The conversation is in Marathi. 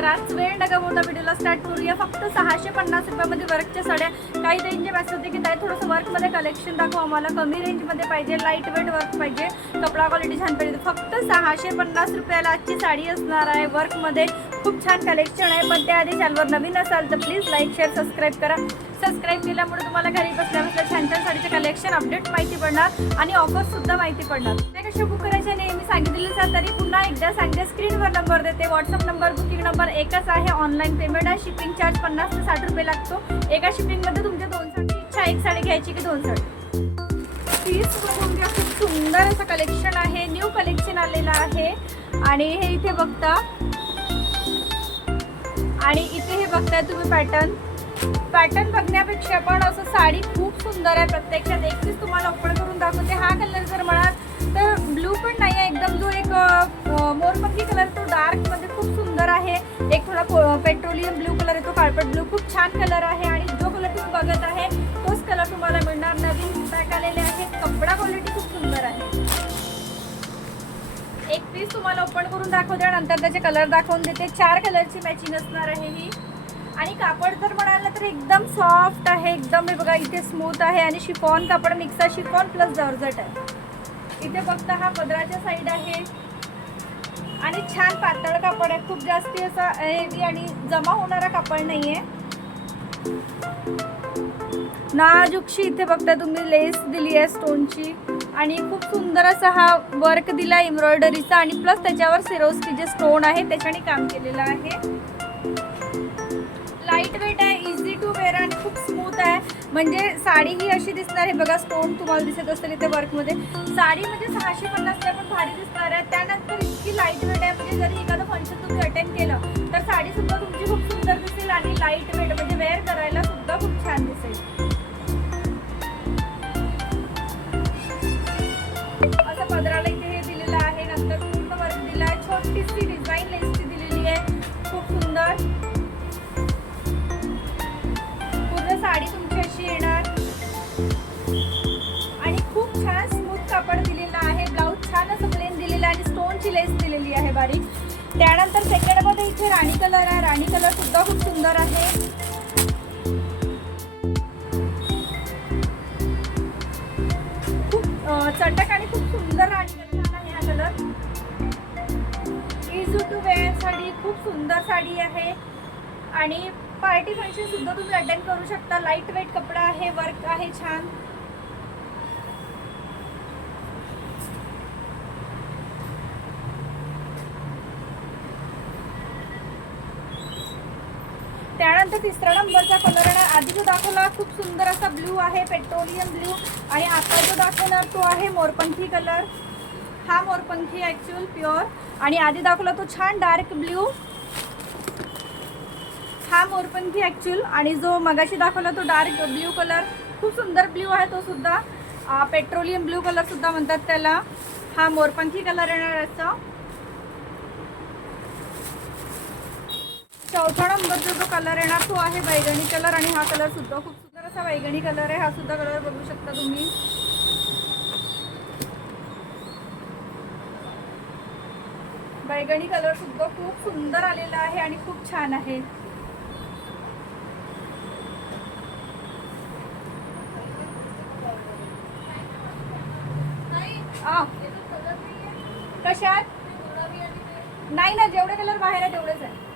तर आज वेळ न गमवता व्हिडिओला स्टार्ट करूया. फक्त सहाशे पन्नास रुपयामध्ये वर्कच्या साड्या. काही रेंजचे मॅसेज होते की ताई थोडंसं वर्कमध्ये कलेक्शन दाखवू आम्हाला. कमी रेंजमध्ये पाहिजे. लाइट वेट वर्क पाहिजे. कपडा क्वालिटी छान पाहिजे. फक्त सहाशे पन्नास रुपयाला आजची साडी असणार आहे वर्कमध्ये खूप छान कलेक्शन आहे. पण त्याआधी चॅनलवर नवीन असाल तर प्लीज लाईक शेअर सबस्क्राईब करा. सबस्क्राईब केल्यामुळे तुम्हाला घरी बसल्या बसल्या छान छान साडीचे कलेक्शन अपडेट माहिती पडणार आणि ऑफरसुद्धा माहिती पडणार. त्या कशा बुक करायच्या नेहमी सांगितलेलं असेल तरी पुन्हा एकदा सांगते. स्क्रीनवर नंबर देते. व्हॉट्सअप नंबर बुकिंग नंबर एकच आहे. ऑनलाईन पेमेंट आहे. शिपिंग चार्ज पन्नास ते साठ रुपये लागतो. एका शिपिंगमध्ये तुमच्या दोन साडी इच्छा एक साडी घ्यायची की दोन साडी? पीस बघून घ्या. खूप सुंदर असं कलेक्शन आहे. न्यू कलेक्शन आलेलं आहे. आणि हे इथे बघता. आणि इथे हे बघताय तुम्ही पॅटर्न पॅटर्न बघण्यापेक्षा पण असं साडी खूप सुंदर आहे प्रत्यक्षात. एक पीस तुम्हाला ओपन करून दाखवते. हा कलर जर म्हणाल तर ब्लू पण नाही आहे. एकदम जो एक मोरपंखी कलर तो डार्कमध्ये खूप सुंदर आहे. एक थोडा पेट्रोलियम ब्लू कलर आहे तो कार्पेट ब्लू खूप छान कलर आहे. आणि जो कलर तुम्ही बघत आहे तोच कलर तुम्हाला मिळणार नाही. पीस तुम्हाला ओपन करून दाखवते आणि नंतर त्याचे कलर दाखवून देते. चार कलरची मॅचिंग असणार आहे ही. आणि कापड जर म्हणाल तर एकदम सॉफ्ट आहे. एकदम हे बघा इथे स्मूथ आहे आणि शिफॉन कापड मिक्सा शिफॉन प्लस जॉर्जट आहे. इथे फक्त हा पदराच्या साईड आहे. आणि छान पातळ कापड आहे. खूप जास्ती असा हेवी आणि जमा होणारा कापड नाही आहे नाजूकशी इथे बघता तुम्ही लेस दिली आहे स्टोनची आणि खूप सुंदर असा हा वर्क दिला एम्ब्रॉयडरीचा आणि प्लस त्याच्यावर सिरोस्की जे स्टोन आहे त्याच्याने काम केलेलं आहे. लाइट वेट आहे इझी टू वेअर आणि खूप स्मूथ आहे. म्हणजे साडी ही अशी दिसणार आहे. बघा स्टोन तुम्हाला दिसत असेल इथे वर्कमध्ये साडी म्हणजे सहाशे पन्नासला पण भारी दिसणार आहे. त्यानंतर इतकी लाइट वेट आहे. म्हणजे जरी एखादं फंक्शन तुम्ही अटेंड केलं तर साडीसुद्धा तुमची खूप सुंदर दिसेल आणि लाइट वेट म्हणजे वेअर करायला सुद्धा खूप छान दिसेल. आहे डिझाईन लेसची दिलेली आहे. खूप सुंदर. पूर्ण साडी तुमची अशी येणार. आणि खूप छान स्मूथ कापड दिलेलं आहे. ब्लाऊज छान असं प्लेन दिलेलं आहे आणि स्टोनची लेस दिलेली आहे बारीक. त्यानंतर सेकंडमध्ये इथे राणी कलर आहे. राणी कलर सुद्धा खूप सुंदर आहे. खूप चटक आणि खूप सुंदर राणी इझी टू वेअर साडी खूप सुंदर साडी आहे. आणि पार्टी फंक्शन सुद्धा तुम्ही अटेंड करू शकता. लाइट वेट कपडा आहे वर्क आहे छान. त्यानंतर तिसरा नंबरचा कलर आहे आधी जो दाखवला खूप सुंदर असा ब्ल्यू आहे पेट्रोलियम ब्ल्यू आणि आता जो दाखवणार तो आहे मोरपंथी कलर हा मोरपंखी ॲक्च्युअल प्युअर आणि आधी दाखवला तो छान डार्क ब्ल्यू हा मोरपंखी ॲक्च्युअल आणि जो मगाशी दाखवला तो डार्क ब्ल्यू कलर खूप सुंदर ब्ल्यू आहे तो सुद्धा. पेट्रोलियम ब्ल्यू कलर सुद्धा म्हणतात त्याला. हा मोरपंखी कलर येणार याचा चौथा नंबरचा जो कलर येणार तो आहे बैगणी कलर आणि हा कलर सुद्धा खूप सुंदर असा बैगणी कलर आहे. हा सुद्धा कलर बघू शकता तुम्ही. बैगणी कलर सुद्धा खूप सुंदर आलेला आहे आणि खूप छान आहे. कशात? नाही ना जेवढे कलर बाहेर आहे तेवढेच आहे.